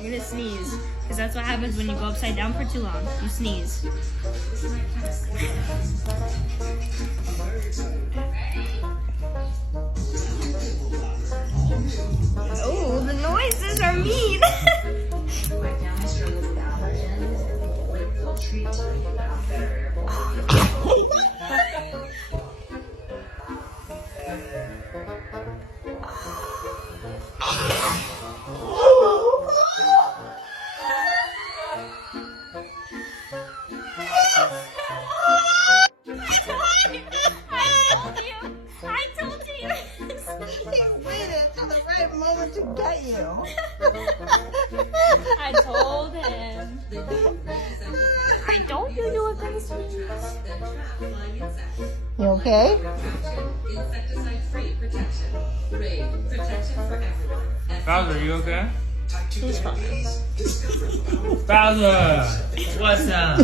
You're gonna sneeze, because that's what happens when you go upside down for too long. You sneeze. Oh, the noises are mean. I told you. He waited till the right moment to get you. I told him. I told you you were gonna sneeze. You okay? Insecticide-free protection. Raid protection for everyone. Bowser, you okay? He's fine. Bowser, what's up?